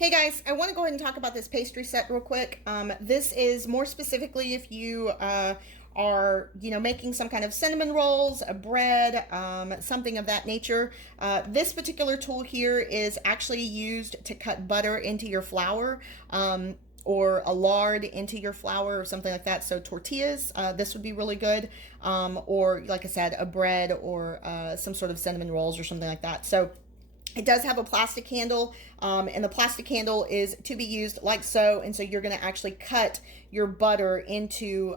Hey guys, I want to go ahead and talk about this pastry set real quick. This is more specifically if you are, making some kind of cinnamon rolls, a bread, something of that nature. This particular tool here is actually used to cut butter into your flour. Or a lard into your flour or something like that. So tortillas, this would be really good. Or like I said, a bread or some sort of cinnamon rolls or something like that. So it does have a plastic handle, and the plastic handle is to be used like so. And so you're going to actually cut your butter into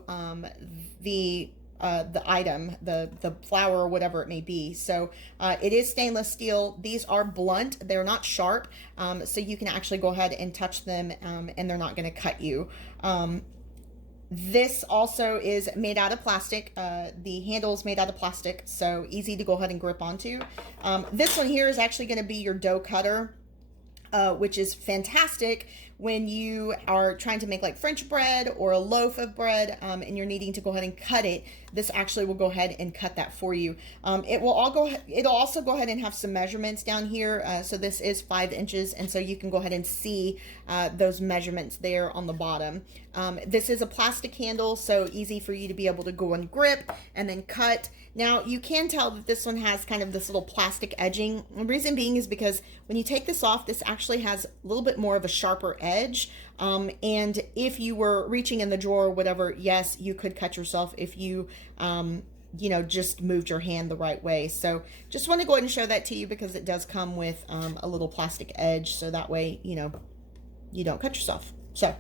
the item, the flour or whatever it may be. So it is stainless steel. These are blunt. They're not sharp. So you can actually go ahead and touch them, and they're not going to cut you. This also is made out of plastic. The handle is made out of plastic, so easy to go ahead and grip onto. This one here is actually going to be your dough cutter, which is fantastic when you are trying to make like French bread or a loaf of bread, and you're needing to go ahead and cut it. This actually will go ahead and cut that for you. It'll also go ahead and have some measurements down here. So this is 5 inches, and so you can go ahead and see those measurements there on the bottom. This is a plastic handle, so easy for you to be able to go and grip and then cut. Now you can tell that this one has kind of this little plastic edging. The reason being is because when you take this off, this actually has a little bit more of a sharper edge. And if you were reaching in the drawer or whatever, yes, you could cut yourself if you, just moved your hand the right way. So just want to go ahead and show that to you because it does come with a little plastic edge. So that way, you don't cut yourself. So